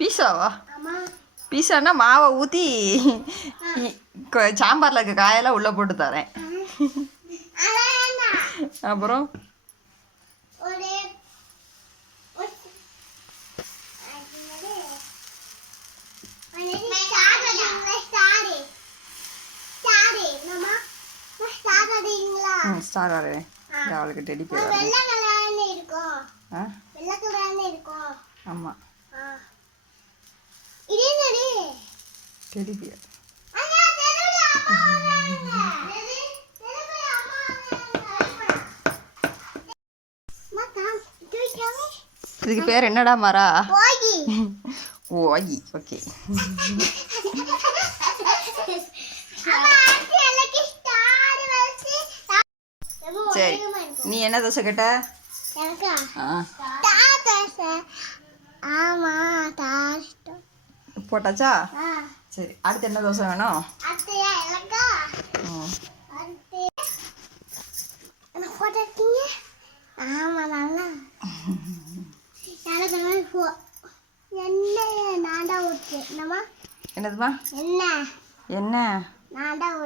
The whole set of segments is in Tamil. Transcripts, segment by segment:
பீஸாவா? பீஸானா மாவை ஊற்றி சாம்பாரில் இருக்க காயெல்லாம் உள்ளே போட்டு தரேன். அப்புறம் ஸ்டார் வரேன். அவளுக்கு டெடி பேர் ஆமாம் டெடி பேர். இதுக்கு பேர் என்னடா மாறா? ஓகி. ஓகே. சரி, நீ என்ன தோசை கேட்ட? போட்டாச்சா? சரி, அடுத்து என்ன தோசை வேணும்? என்னதுமா? என்ன நீதான்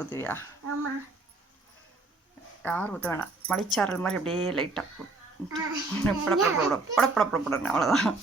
ஊற்றுவியா? யார் ஊற்ற வேணாம். மலைச்சாரல் மாதிரி அப்படியே லைட்டாக படப்படப்படப்படன்னு அவ்வளோதான்.